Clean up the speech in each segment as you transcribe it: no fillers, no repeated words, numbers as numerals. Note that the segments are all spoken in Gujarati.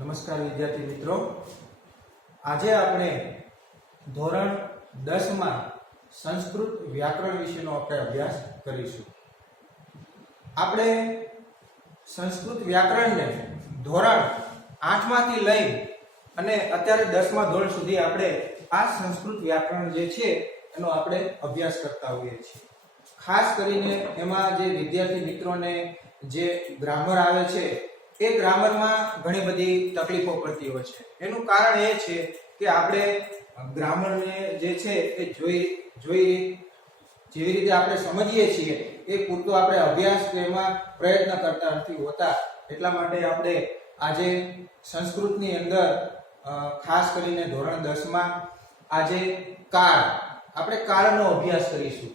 નમસ્કાર વિદ્યાર્થી મિત્રો, આજે આપણે ધોરણ 10 માં સંસ્કૃત વ્યાકરણ વિશેનો અભ્યાસ કરીશું। આપણે સંસ્કૃત વ્યાકરણને ધોરણ 8 માંથી લઈ અને અત્યારે 10મા ધોરણ સુધી આપણે આ સંસ્કૃત વ્યાકરણ જે છે એનો આપણે અભ્યાસ કરતા હોઈએ છીએ। ખાસ કરીને એમાં જે વિદ્યાર્થી મિત્રોને જે ગ્રામર આવે છે એ ગ્રામરમાં ઘણી બધી તકલીફો પડતી હોય છે। એનું કારણ એ છે કે આપણે ગ્રામરને જે છે એ જોઈ જેવી રીતે આપણે સમજીએ છીએ એ પૂરતો આપણે અભ્યાસ કે એમાં પ્રયત્ન કરતા નથી હોતા। એટલા માટે આપણે આજે સંસ્કૃતની અંદર ખાસ કરીને ધોરણ 10 માં આજે કાળ આપણે કાળનો અભ્યાસ કરીશું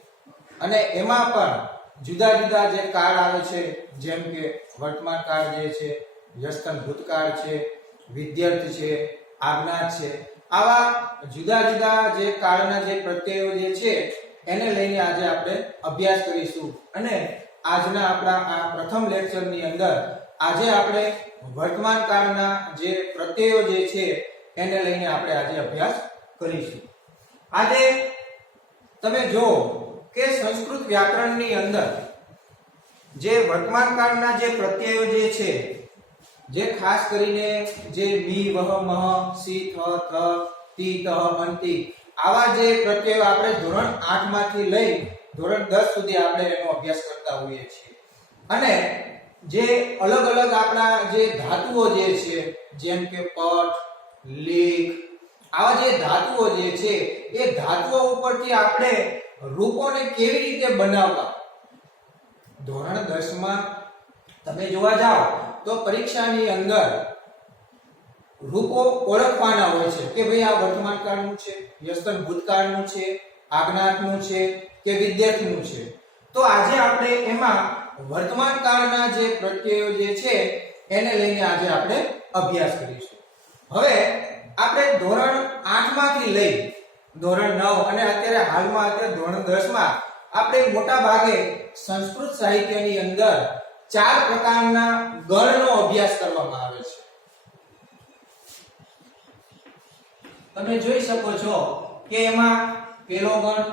અને એમાં પણ જુદા જુદા જે કાળ આવે છે, જેમ કે વર્તમાન કાળ જે છે, વ્યસ્તન ભૂતકાળ છે, વિદ્યાર્થ છે, આજ્ઞાત છે, આવા જુદા જુદા જે કાળના જે પ્રત્યયો જે છે એને લઈને આજે આપણે અભ્યાસ કરીશું। અને આજના આપણા આ પ્રથમ લેક્ચરની અંદર આજે આપણે વર્તમાન કાળના જે પ્રત્યયો જે છે એને લઈને આપણે આજે અભ્યાસ કરીશું। આજે તમે જો કે સંસ્કૃત વ્યાકરણની અંદર જે વર્તમાન કાળના જે પ્રત્યયો જે છે, જે ખાસ કરીને જે મી વહ મહ સી થ થ તી ત અંતિ આવા જે પ્રત્યયો આપણે ધોરણ 8 માંથી લઈ ધોરણ 10 સુધી આપણે એનો અભ્યાસ કરતા હોઈએ છીએ। અને જે અલગ અલગ આપણા જે ધાતુઓ જે છે, જેમ કે પટ, લેખ, આવા જે ધાતુઓ જે છે એ ધાતુઓ ઉપરથી આપણે રૂપોને કેવી રીતે બનાવવા, ધોરણ 10 માં તમે જોવા જાઓ તો પરીક્ષાની અંદર રૂપો ઓળખવાના હોય છે કે ભાઈ આ વર્તમાન કાળનું છે, વ્યસ્તન ભૂતકાળનું છે, આજ્ઞાતનું છે કે વિદ્યાર્થનું છે। તો આજે આપણે એમાં વર્તમાન કાળના જે પ્રત્યયો જે છે એને લઈને આજે આપણે અભ્યાસ કરીશું। હવે આપણે ધોરણ 8 માંથી લઈ ધોરણ 9 અને અત્યારે હાલમાં ધોરણ 10 માં આપણે મોટા ભાગે સંસ્કૃત સાહિત્યની અંદર 4 પ્રકારના ગણનો અભ્યાસ કરવામાં આવે છે। તમે જોઈ શકો છો કે એમાં પહેલો ગણ,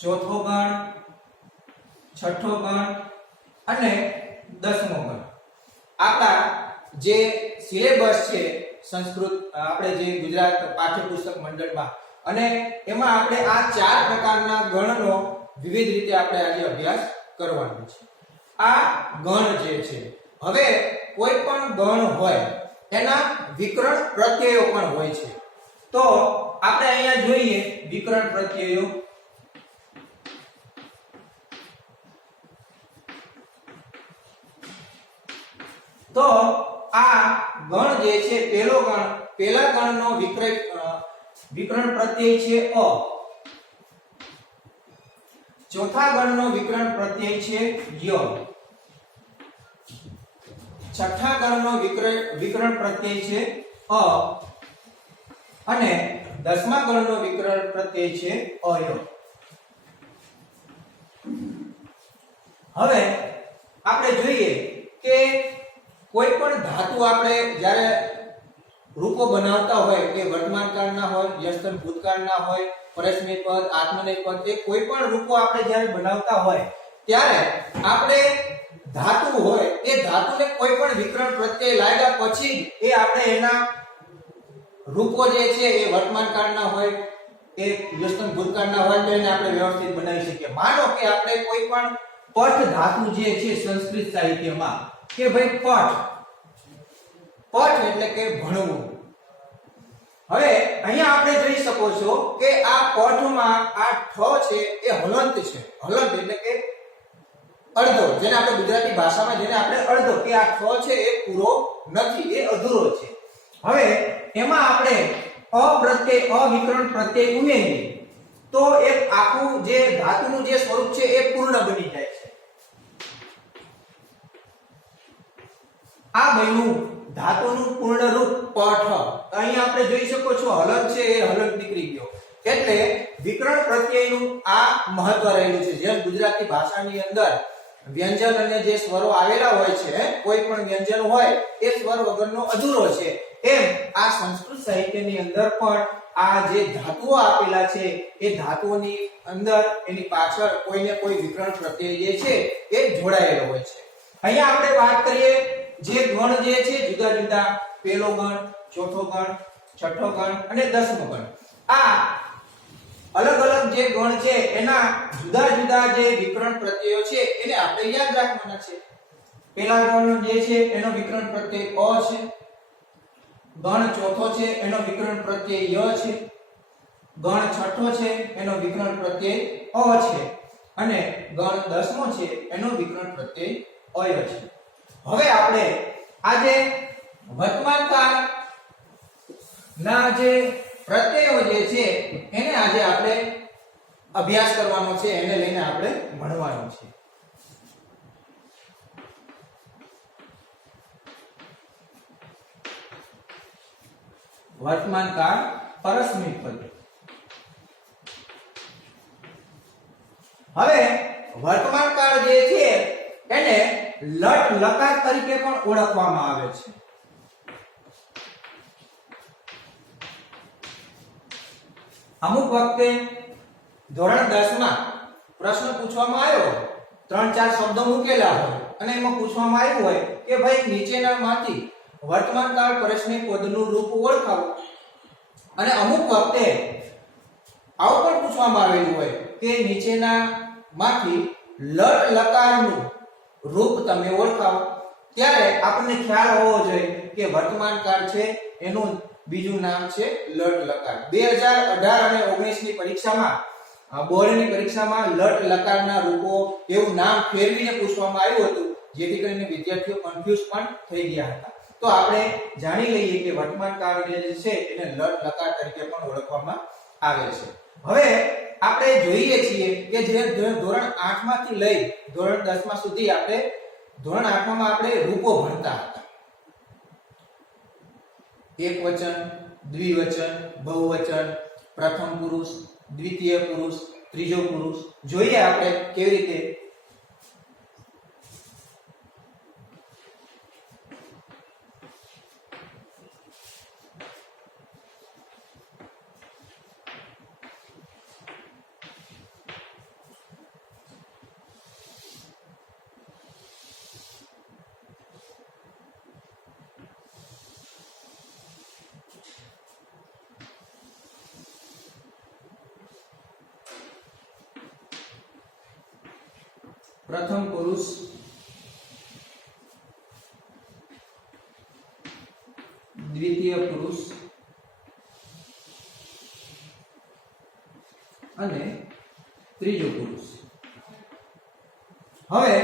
ચોથો ગણ, છઠ્ઠો ગણ અને 10મો ગણ આપણા જે સિલેબસ છે સંસ્કૃત આપણે જે ગુજરાત પાઠ્યપુસ્તક મંડળમાં, અને એમાં આપણે આ 4 પ્રકારના ગણનો વિવિધ રીતે આપણે આજે અભ્યાસ કરવાનો છે। આ ગણ જે છે, હવે કોઈ પણ ગણ હોય એના વિકરણ પ્રત્યયો પણ હોય છે। તો આપણે અહીંયા જોઈએ વિકરણ પ્રત્યયો। તો આ ગણ જે છે, પહેલો ગણ, પહેલા ગણનો વિકરણ પ્રત્યય છે અ, ચોથા ગણનો વિકરણ પ્રત્યય છે ય, છઠ્ઠા ગણનો વિકરણ પ્રત્યય છે અ અને 10મા ગણનો વિકરણ પ્રત્યય છે અય। હવે આપણે જોઈએ કે કોઈ પણ ધાતુ આપણે જ્યારે રૂપો બનાવતા હોય કે વર્તમાન કાળના હોય, વ્યસ્તન ભૂતકાળના હોય, પરસ્મૈ પદ, આત્મનેય પદ, એ કોઈ પણ રૂપો આપણે જ્યારે બનાવતા હોય ત્યારે આપણે ધાતુ હોય એ ધાતુને કોઈ પણ વિકરણ પ્રત્યય લાગ્યા પછી એ આપણે એના રૂપો જે છે એ વર્તમાન કાળના હોય, એ વ્યસ્તન ભૂતકાળના હોય તો એને આપણે વ્યવસ્થિત બનાવી શકીએ। માનો કે આપણે કોઈ પણ પઠ ધાતુ જે છે સંસ્કૃત સાહિત્યમાં કે ભાઈ પઠ એટલે કે ભણવું। હવે અહીંયા આપણે જોઈ શકો છો કે આ પઠમાં આ ઠ છે એ હલંત છે। હલંત એટલે કે અડધો, જેને આપણે ગુજરાતી ભાષામાં જેને આપણે અડધો, કે આ ઠ છે એ પૂરો નથી, એ અધૂરો છે। હવે એમાં આપણે અવિકરણ પ્રત્યય ઉમેરીએ તો એક આખું જે ધાતુનું જે સ્વરૂપ છે એ પૂર્ણ બની જાય છે। આ બન્યું ધાતુનું પૂર્ણ રૂપ પઠ। અહીં આપણે જોઈ શકો છો હલંત છે એ હલંત નીકળી ગયો, એટલે વિકરણ પ્રત્યયનું આ મહત્વ રહેલું છે। જેમ ગુજરાતી ભાષાની અંદર વ્યંજન અને જે સ્વરો આવેલા હોય છે, કોઈ પણ વ્યંજન હોય એ સ્વર વગરનો અધૂરો છે, એમ આ સંસ્કૃત સાહિત્યની અંદર પણ આ જે ધાતુઓ આપેલા છે એ ધાતુઓની અંદર એની પાછળ કોઈને કોઈ વિકરણ પ્રત્યય જે છે એ જોડાયેલો હોય છે. અહીંયા આપણે વાત કરીએ જે ગણ જે છે જુદા જુદા, પહેલો ગણ, ચોથો ગણ, છઠ્ઠો ગણ અને 10મો ગણ, આ અલગ અલગ જે ગણ છે એના જુદા જુદા જે વિકરણ પ્રત્યયો છે એને આપણે યાદ રાખવાના છે. પહેલા ગણ જે છે એનો વિકરણ પ્રત્યય અ છે, ગણ ચોથો છે એનો વિકરણ પ્રત્યય ય છે, ગણ છઠ્ઠો છે એનો વિકરણ પ્રત્યય અ છે અને ગણ 10મો છે એનો વિકરણ પ્રત્યય અય છે. હવે આપણે આજે વર્તમાન કાળ ના જે પ્રત્યયો જે છે એને આજે આપણે અભ્યાસ કરવાનો છે, એને લઈને આપણે ભણવાનું છે. વર્તમાન કાળ પરસ્મિત પદ. હવે વર્તમાન કાળ જે છે એને લટ લકાર તરીકે પણ ઓળખવામાં આવે છે. અમુક વખતે ધોરણ 10 માં પ્રશ્ન પૂછવામાં આવ્યો, 3-4 શબ્દો મૂકેલા હોય અને એમાં પૂછવામાં આવ્યું હોય કે ભાઈ નીચેનામાંથી વર્તમાન કાળ પરસ્મૈ પદનું રૂપ ઓળખાવો, અને અમુક વખતે આવું પણ પૂછવામાં આવેલું હોય કે નીચેનામાંથી લટ લકારનું રૂપ તમે ઓળખાવો, ત્યારે આપણને ખ્યાલ હોવો જોઈએ કે વર્તમાન કાળ છે એનું બીજું નામ છે લટ લકાર. 2018 અને 19 ની પરીક્ષામાં, બોર્ડની પરીક્ષામાં લટ લકારના રૂપો એવું નામ ફેરવીને પૂછવામાં આવ્યું હતું, જેથી કરીને વિદ્યાર્થીઓ કન્ફ્યુઝ પણ થઈ ગયા હતા. તો આપણે જાણી લઈએ કે વર્તમાન કાળ જે છે એને લટ લકાર તરીકે પણ ઓળખવામાં આવે છે. હવે આપણે જોઈએ છીએ કે જે ધોરણ 8 માંથી લઈ ધોરણ 10 માં સુધી આપણે ધોરણ 8 માં આપણે રૂપો ભણતા હતા. એકવચન, દ્વિવચન, બહુવચન, પ્રથમ પુરુષ, દ્વિતીય પુરુષ, ત્રીજો પુરુષ. જોઈએ આપણે કેવી રીતે. પ્રથમ પુરુષ, દ્વિતીય પુરુષ અને ત્રીજો પુરુષ. હવે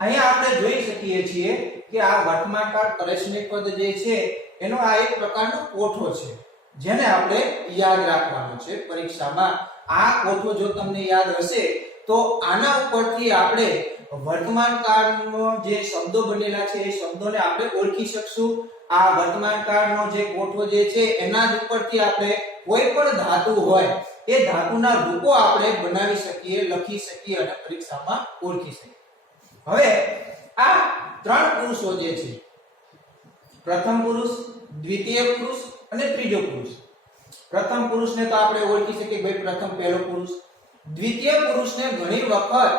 અહીંયા આપણે જોઈ શકીએ છીએ કે આ વર્તમાન કાળ પરસ્મૈ પદ જે છે એનો આ એક પ્રકારનો કોઠો છે, જેને આપણે યાદ રાખવાનો છે પરીક્ષામાં. આ કોઠો જો તમને યાદ હશે તો આના ઉપરથી આપણે વર્તમાન કાળનો જે શબ્દો બનેલા છે એ શબ્દોને આપણે ઓળખી શકશું. આ વર્તમાન કાળનો જે કોઠો જે છે એના જ ઉપરથી આપણે કોઈ પણ ધાતુ હોય એ ધાતુના રૂપો આપણે બનાવી શકીએ, લખી શકીએ અને પરીક્ષામાં ઓળખી શકીએ. હવે આ ત્રણ પુરુષો જે છે, પ્રથમ પુરુષ, દ્વિતીય પુરુષ અને ત્રીજો પુરુષ. પ્રથમ પુરુષને તો આપણે ઓળખી શકીએ ભાઈ પ્રથમ પહેલો પુરુષ. દ્વિતીય પુરુષને ઘણી વખત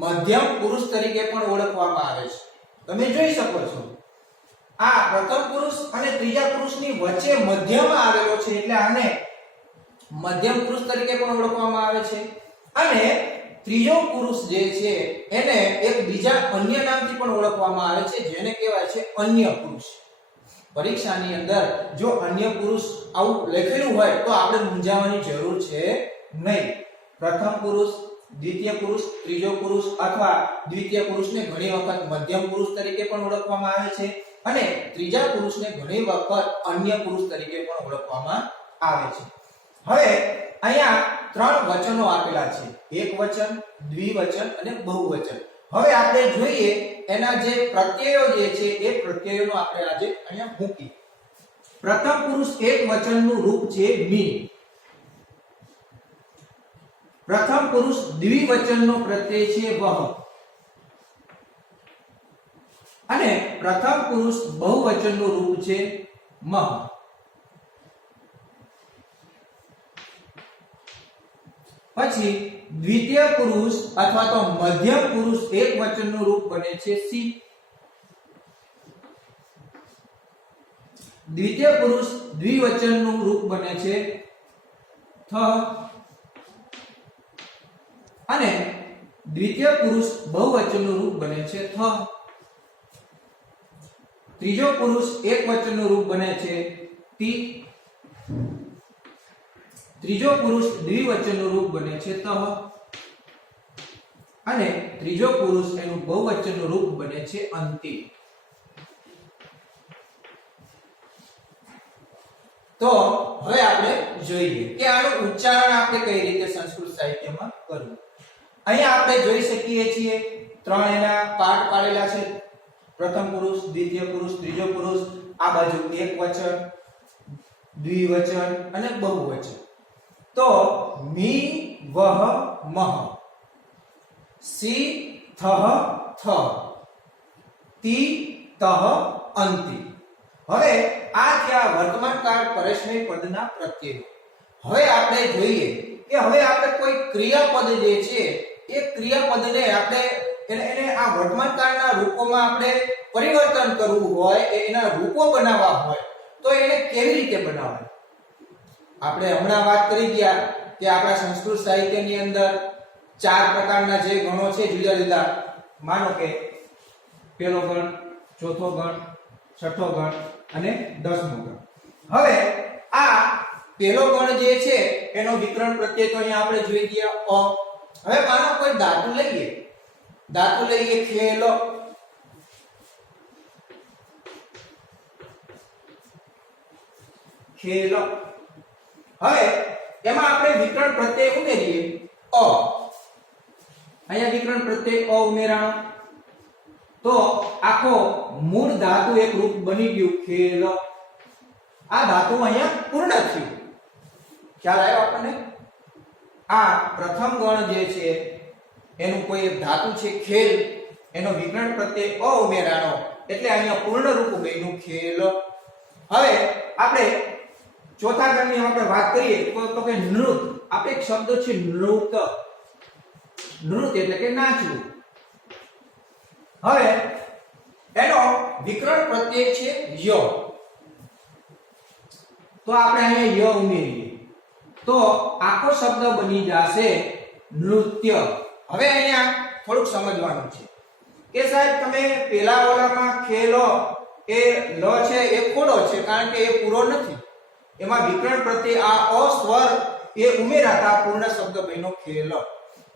મધ્યમ પુરુષ તરીકે પણ ઓળખવામાં આવે છે. તમે જોઈ શકો છો આ પ્રથમ પુરુષ અને ત્રીજા પુરુષની વચ્ચે મધ્યમાં આવેલો છે, એટલે આને મધ્યમ પુરુષ તરીકે પણ ઓળખવામાં આવે છે. અને ત્રીજો પુરુષ જે છે એને એક બીજા અન્ય નામથી પણ ઓળખવામાં આવે છે, જેને કહેવાય છે અન્ય પુરુષ. પરીક્ષાની અંદર જો અન્ય પુરુષ આવું લખેલું હોય તો આપણે મૂંઝાવાની જરૂર છે નહીં. પ્રથમ પુરુષ, દ્વિતીય પુરુષ, ત્રીજો પુરુષ અથવા દ્વિતીય પુરુષને ઘણી વખત મધ્યમ પુરુષ તરીકે પણ ઓળખવામાં આવે છે અને ત્રીજા પુરુષને ઘણી વખત અન્ય પુરુષ તરીકે પણ ઓળખવામાં આવે છે. હવે અહીંયા ત્રણ વચનો આપેલા છે, એકવચન, દ્વિવચન અને બહુવચન. હવે આપણે જોઈએ એના જે પ્રત્યયો જે છે એ પ્રત્યયોનો આપણે આજે અહીંયા મૂકી. પ્રથમ પુરુષ એકવચનનું રૂપ છે મી. પ્રથમ પુરુષ દ્વિવચનનો પ્રત્યય છે વહ. અને પ્રથમ પુરુષ બહુવચનનું રૂપ છે મહ. પછી દ્વિતીય પુરુષ અથવા તો મધ્યમ પુરુષ એકવચનનું રૂપ બને છે સી. દ્વિતીય પુરુષ દ્વિવચનનું રૂપ બને છે થ. અને દ્વિતીય પુરુષ બહુવચનનું રૂપ બને છે થ. ત્રીજો પુરુષ એકવચનનું રૂપ બને છે તી. ત્રીજો પુરુષ દ્વિવચનનું રૂપ બને છે તહ. અને ત્રીજો પુરુષ એનું બહુવચનનું રૂપ બને છે અંતિ. તો હવે આપણે જોઈએ કે આનું ઉચ્ચારણ આપણે કઈ રીતે સંસ્કૃત સાહિત્યમાં કરવું. અહીંયા આપણે જોઈ શકીએ છીએ ત્રણ એના પાર્ટ પાડેલા છે. પ્રથમ પુરુષ, દ્વિતીય પુરુષ, ત્રીજો પુરુષ. આ બાજુ એકવચન, દ્વિવચન અને બહુવચન. તો મી વહ મહ, સી થહ થ, તી તહ અંતિ. હવે આ થયા વર્તમાન કાળ પરસ્મય પદના પ્રત્યયો. હવે આપણે જોઈએ કે હવે આપણે કોઈ ક્રિયાપદ જે છે એ ક્રિયાપદને આપણે એને આ વર્તમાન કાળના રૂપોમાં આપણે પરિવર્તન કરવું હોય, એના રૂપો બનાવવા હોય તો એને કેવી રીતે બનાવાય? આપણે હમણાં વાત કરી ગયા કે આપણા સંસ્કૃત સાહિત્યની અંદર 4 પ્રકારના જે ગણો છે જુદા જુદા. માનો કે પહેલો ગણ, ચોથો ગણ, છઠ્ઠો ગણ અને 10મો ગણ. હવે આ પહેલો ગણ જે છે એનો વિકરણ પ્રત્યય તો અહીંયા આપણે જોઈ ગયા અ. હવે માનો કોઈ ધાતુ લઈએ, ખેલ. ખેલ. હવે એમાં આપણે વિકરણ પ્રત્યય ઉમેરીએ અ. અહીંયા વિકરણ પ્રત્યય અ ઉમેરાણો તો આખો મૂળ ધાતુ એક રૂપ બની ગયું ખેલ. આ ધાતુ અહીંયા પૂર્ણ થયું. ખ્યાલ આવ્યો આપણને? આ પ્રથમ ગણ જે છે એનું કોઈ એક ધાતુ છે ખેલ, એનો વિકરણ પ્રત્યય અ ઉમેરાણો એટલે અહીંયા પૂર્ણ રૂપ બન્યું ખેલ. હવે આપણે ચોથા ગણની આપણે વાત કરીએ તો કે નૃત. આપણે એક શબ્દ છે નૃત. નૃત એટલે કે નાચવું. હવે એનો વિકરણ પ્રત્યય છે ય. તો આપણે અહીંયા ય ઉમેરીએ તો આખો શબ્દ બની જશે નૃત્ય. હવે અહીંયા થોડુંક સમજવાનું છે કે સાહેબ તમે પેલા ઓલામાં ખેલો એ લ છે એ ખોડો છે કારણ કે એ પૂરો નથી. એમાં વિકરણ પ્રત્યય આ અ સ્વર એ ઉમેરાતા પૂર્ણ શબ્દ બન્યો ખેલ.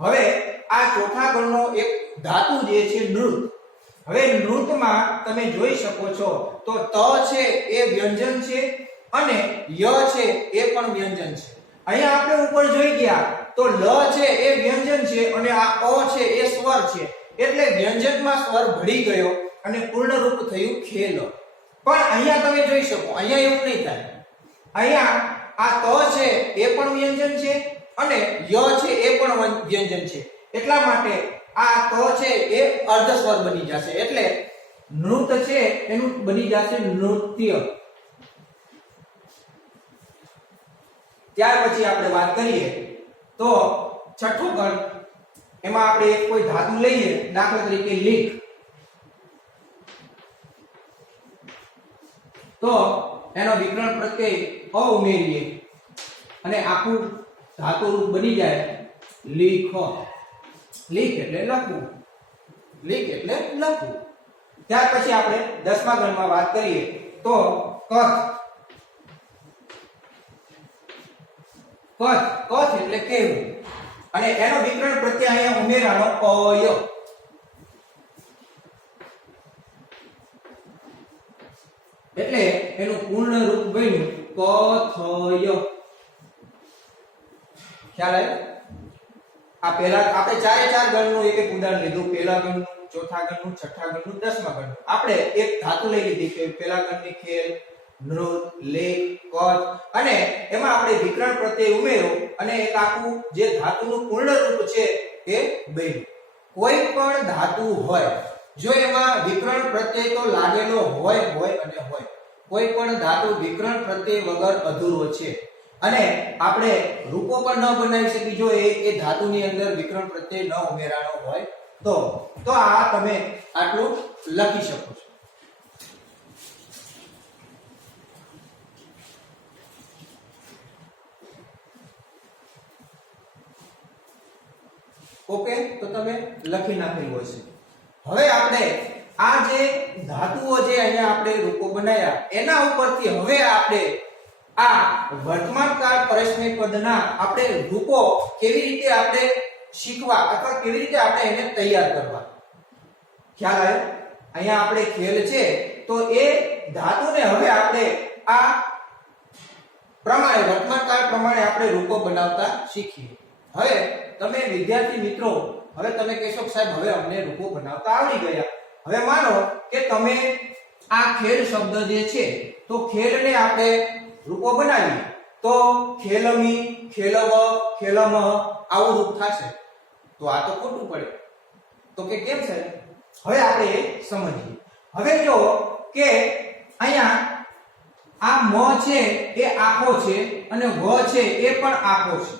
હવે આ ચોથા ગણનો એક ધાતુ જે છે નૃત. હવે નૃતમાં તમે જોઈ શકો છો તો ત છે એ વ્યંજન છે અને ય છે એ પણ વ્યંજન છે. અહીંયા આપણે ઉપર જોઈ ગયા તો લ છે એ વ્યંજન છે અને આ અ છે એ સ્વર છે એટલે વ્યંજનમાં સ્વર ભળી ગયો અને પૂર્ણ રૂપ થયું ખેલ. પણ અહીંયા તમે જોઈ શકો અહીંયા એવું નહીં થાય. અહીંયા આ ત છે એ પણ વ્યંજન છે અને ય છે એ પણ વ્યંજન છે. એટલા માટે આ ત છે એ અર્ધ સ્વર બની જશે એટલે નૃત છે એનું બની જશે નૃત્ય. ત્યાર પછી આપણે વાત કરીએ તો છઠ્ઠો ગણ. એમાં આપણે એક કોઈ ધાતુ લઈએ, દાખલા તરીકે લીક. તો એનો વિકરણ પ્રત્યય અ ઉમેરીએ અને આખું ધાતુ રૂપ બની જાય લીખ. લીખ એટલે લખવું. લીખ એટલે લખવું. ત્યાર પછી આપણે 10મા ગણમાં વાત કરીએ તો કથ. કથ એટલે કહેવું અને એનો વિકરણ પ્રત્યય અહીંયા ઉમેરાનો અય. એટલે એનું પૂર્ણ રૂપ બન્યું કથય. ખ્યાલ આવ્યો? આ પહેલા આપણે 4 ગણનું એક ઉદાહરણ લીધું. પહેલા ગણનું, ચોથા ગણનું, છઠ્ઠા ગણનું, 10મા ગણનું. આપણે એક ધાતુ લઈ લીધી કે પહેલા ગણની ખેલ, નૃત, લેખ, કથ અને એમાં આપણે વિકરણ પ્રત્યય ઉમેરો અને એક આખું જે ધાતુનું પૂર્ણ રૂપ છે એ બન્યું. કોઈ પણ ધાતુ હોય જો એમાં વિકર્ણ પ્રત્યય તો લાગેલો હોય અને હોય. કોઈ પણ ધાતુ વિકર્ણ પ્રત્યય વગર અધૂરો છે અને આપણે રૂપો પણ ન બનાવી શકીએ જો એ ધાતુની અંદર વિકર્ણ પ્રત્યય ન ઉમેરાનો હોય તો આ તમે આટલું લખી શકો છો. ઓકે, તો તમે લખી નાખેલું હશે. હવે આપણે આ જે ધાતુઓ જે અહીંયા આપણે રૂપો બનાવ્યા એના ઉપરથી હવે આપણે આ વર્તમાનકાળ પરસ્મય પદના આપણે રૂપો કેવી રીતે આપણે શીખવા અથવા કેવી રીતે આપણે એને તૈયાર કરવા. ખ્યાલ આવે? અહીંયા આપણે ખેલ છે તો એ ધાતુને હવે આપણે આ પ્રમાણે વર્તમાનકાળ પ્રમાણે આપણે રૂપો બનાવતા શીખીએ. હવે તમે વિદ્યાર્થી મિત્રો હવે તમે કહેશો કે સાહેબ હવે અમને રૂપો બનાવતા આવડી ગયા. હવે માનો કે તમે આ ખેલ શબ્દ જે છે તો ખેલને આપણે રૂપો બનાવીએ તો ખેલમી, ખેલવ, ખેલમ આવું રૂપ થશે. તો આ તો ખોટું પડે. તો કે કેમ છે? હવે આપણે એ સમજીએ. હવે જો કે અહીંયા આ મ છે એ આખો છે અને વ છે એ પણ આખો છે.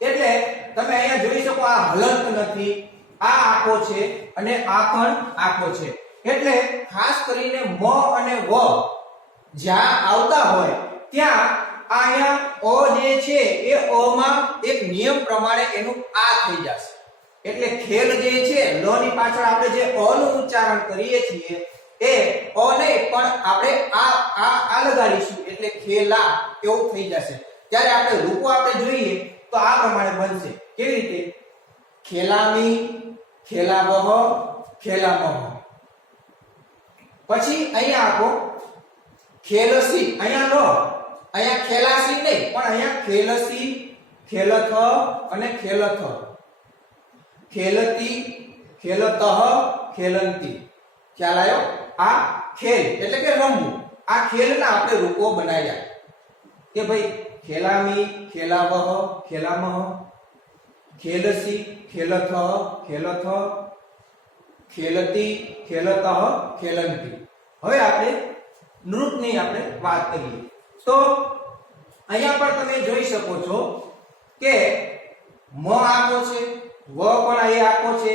એટલે તમે અહીંયા જોઈ શકો આ હલંત નથી, આ આખો છે અને આ પણ આખો છે. એટલે ખાસ કરીને મ અને વ જ્યાં આવતા હોય ત્યાં અહીંયા અ જે છે એ અ માં એક નિયમ પ્રમાણે એનું આ થઈ જશે. એટલે ખેલ જે છે લ ની પાછળ આપણે જે અ નું ઉચ્ચારણ કરીએ છીએ એ અ નહીં પણ આપણે આ લગાડીશું એટલે ખેલા એવું થઈ જશે. ત્યારે આપણે રૂપો આપણે જોઈએ તો આ પ્રમાણે બનશે. કેવી રીતે? ખેલામી, ખેલાવહ, ખેલામહ. પછી અહીંયા આપો ખેલસી. અહીંયા લો, અહીંયા ખેલાસી નહીં પણ અહીંયા ખેલસી, ખેલથ અને ખેલથ. ખેલતી, ખેલતઃ, ખેલંતી. ખ્યાલ આવ્યો? આ ખેલ એટલે કે રમવું. આ ખેલના આપણે રૂપો બનાવ્યા કે ભાઈ ખેલામી, ખેલાવહ, ખેલામહ, ખેલસી, ખેલથ, ખેલથ, ખેલતી, ખેલતઃ, ખેલંતી. હવે આપણે નૃત્યની આપણે વાત કરીએ તો અહીંયા પણ તમે જોઈ શકો છો કે મ આખો છે, વ પણ એ આખો છે,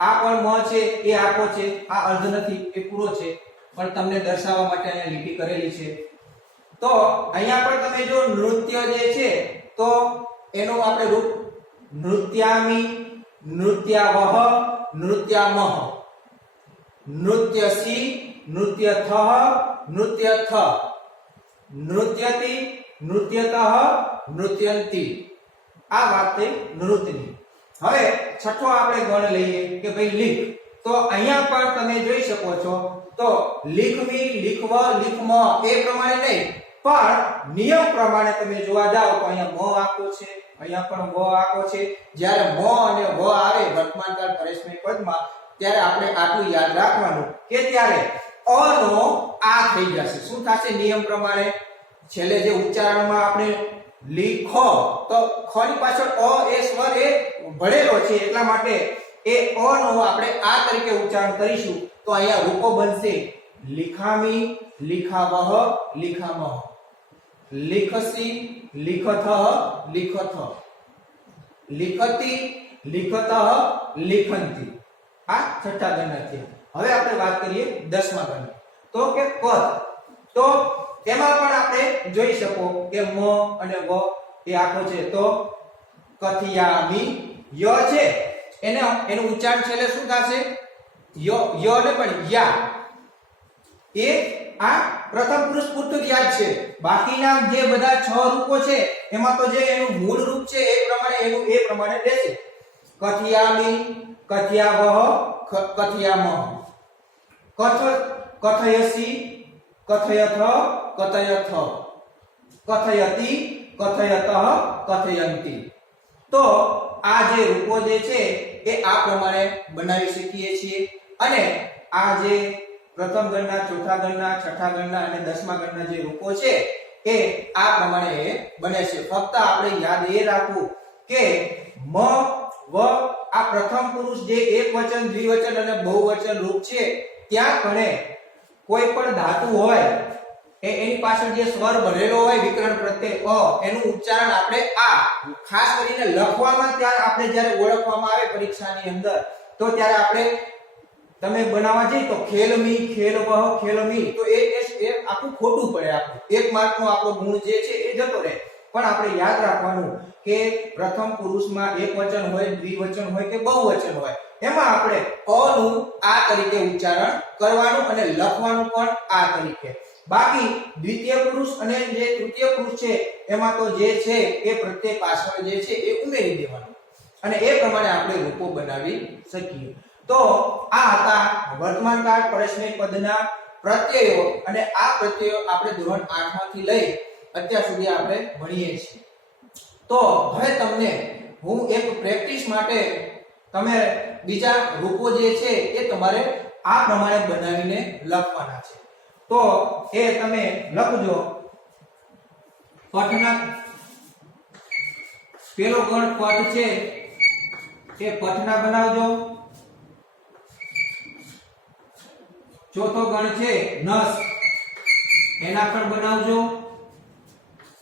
આ પણ મ છે એ આખો છે, આ અર્ધ નથી એ પૂરો છે પણ તમને દર્શાવવા માટે અહીંયા લીટી કરેલી છે. તો અહીંયા પણ તમે જો નૃત્ય જે છે તો એનું આપણે રૂપ નૃત્યામી, નૃત્યાવહ, નૃત્યામહ, નૃત્યસી, નૃત્યથ, નૃત્યથ, નૃત્યતિ, નૃત્યતઃ, નૃત્યંતી. આ વાત થઈ નૃત્યની. હવે છઠ્ઠો આપણે ગણ લઈએ કે ભાઈ લીખ. તો અહીંયા પણ તમે જોઈ શકો છો તો લીખમી, લીખવ, લીખમ એ પ્રમાણે નહીં પણ નિયમ પ્રમાણે તમે જોવા જાઓ તો અહીંયા મ આખો છે, અહીંયા પણ વ આખો છે. જ્યારે મ અને વ આવે વર્તમાનકાળ પરસ્મય પદમાં ત્યારે આપણે આટલું યાદ રાખવાનું કે ત્યારે અ નો આ થઈ જશે. શું થશે? નિયમ પ્રમાણે છેલ્લે જે ઉચ્ચારણમાં આપણે લીખો તો ખ ની પાછળ અ એ સ્વર એ ભળેલો છે એટલા માટે એ અ નો આપણે આ તરીકે ઉચ્ચારણ કરીશું તો અહીંયા રૂપો બનશે લીખામી, લીખાવહ, લીખામહ, લીખસી, લીખથ, લીખથ, લીખતી, લીખતઃ, લીખંતી. આ છઠ્ઠા ગણના છે. હવે આપણે વાત કરીએ 10મા ગણની. તો કે પદ. તો તેમાં પણ આપણે જોઈ શકો કે મ અને વ એ આખો છે. તો કથિયામી ય છે એનું ઉચ્ચારણ છેલ્લે શું થશે? ય ને પણ યા. એ આ પ્રથમ પુરુષ પૂર્વક યાદ છે. બાકીના જે બધા 6 રૂપો છે એમાં તો જે એનું મૂળ રૂપ છે એ પ્રમાણે એનું એ પ્રમાણે રહેશે. કથિયામી, કથિયાવહ, કથિયામહ, કથયસી, કથયથ, કથયથ, કથયતિ, કથયતઃ, કથયંતી. તો આ જે રૂપો જે છે એ આ પ્રમાણે બનાવી શકીએ છીએ અને આ જે પ્રથમ ગણના, ચોથા ગણના, છઠ્ઠા ગણના અને 10મા ગણના જે રૂપો છે એ આ પ્રમાણે બને છે. ફક્ત આપણે યાદ એ રાખવું કે મ, વ આ પ્રથમ પુરુષ જે એકવચન, દ્વિવચન અને બહુવચન રૂપ છે ત્યાં કણે કોઈ પણ ધાતુ હોય એની પાછળ જે સ્વર બનેલો હોય વિકરણ પ્રત્યય અ એનું ઉચ્ચારણ આપણે આ ખાસ કરીને લખવામાં ત્યારે આપણે જ્યારે ઓળખવામાં આવે પરીક્ષાની અંદર તો ત્યારે આપણે તમે બનાવવા જઈ તો ખેલમી, ખેલવહ, ખેલમી તો એ આખું ખોટું પડે. આપણું 1 માર્કનો આપણો ગુણ જે છે એ જતો રહે. પણ આપણે યાદ રાખવાનું કે પ્રથમ પુરુષમાં એકવચન હોય, દ્વિવચન હોય કે બહુવચન હોય એમાં આપણે અ નું આ તરીકે ઉચ્ચારણ કરવાનું અને લખવાનું પણ આ તરીકે. બાકી દ્વિતીય પુરુષ અને જે તૃતીય પુરુષ છે એમાં તો જે છે એ પ્રત્યય પાછળ જે છે એ ઉમેરી દેવાનું અને એ પ્રમાણે આપણે રૂપો બનાવી શકીએ. તો આ હતા વર્તમાન કાળ પરસ્મય પદના પ્રત્યયો અને આ પ્રત્યયો આપણે ધોરણ 8 માંથી લઈ અત્યાર સુધી આપણે ભણીએ છીએ. તો હવે તમને હું એક પ્રેક્ટિસ માટે તમે બીજા રૂપો જે છે એ તમારે આ પ્રમાણે બનાવીને લખવાના છે. તો એ તમે લખજો. પઠના પેલો ગણ પઠ છે એ પઠના બનાવજો. ચોથો ગણ છે નસ એના પણ બનાવજો.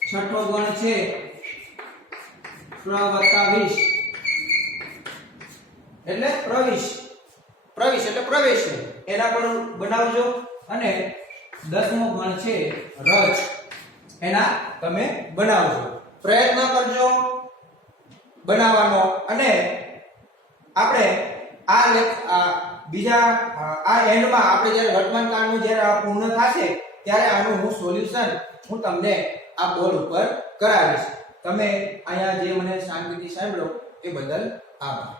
છઠ્ઠો ગણ છે પ્રવતાવિશ એટલે પ્રવિશ એટલે પ્રવેશ એના પણ બનાવજો. અને 10મો ગણ છે રચ એના તમે બનાવજો. પ્રયત્ન કરજો બનાવવાનો. અને આપણે આ બીજા આ એન્ડમાં આપણે જ્યારે વર્તમાન કાળનું જ્યારે પૂર્ણ થશે ત્યારે આનું હું સોલ્યુશન હું તમને આ બોર્ડ ઉપર કરાવીશ. તમે અહીંયા જે મને શાંતિથી સાંભળો એ બદલ આભાર.